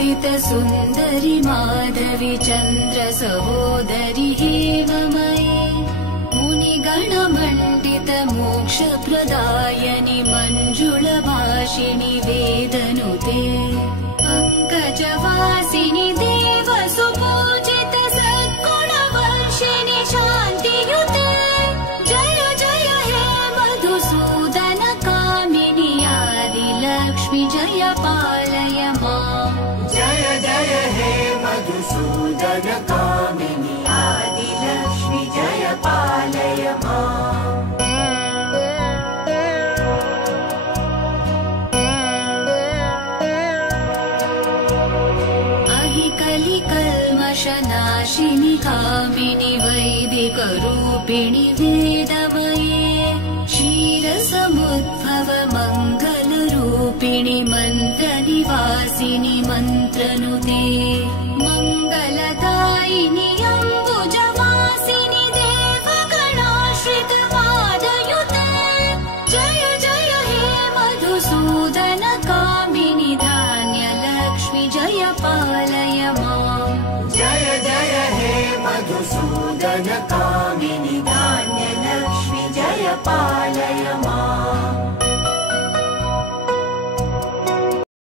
सुन्दरि माधवी चन्द्र सहोदरि हेममयी मुनिगणमण्डित मोक्षप्रदायनि मञ्जुलभाषिणि वेदनुते पङ्कजवासिनि देवसुपूजित सद्गुणवर्षिणि शान्तियुते जय जय हे मधुसूदन कामिनि आदिलक्ष्मि जय पालय माम् जय जय हे मधुसूदन कामिनि आदिलक्ष्मि जय पालय माम् कलिकल्मषनाशिनि कामिनि वैदिकरूपिणि वेदमये क्षीरसमुद्भव मङ्गलरूपिणि मन्त्रनिवासिनि मन्त्रनुते मङ्गलदायिनि अम्बुजवासिनि देवगणाश्रित पादयुते जय जय हे मधुसूदन कामिनि धान्यलक्ष्मि जय पालय माम् जय जय हे मधुसूदन कामिनि धान्यलक्ष्मि जय पालय माम्।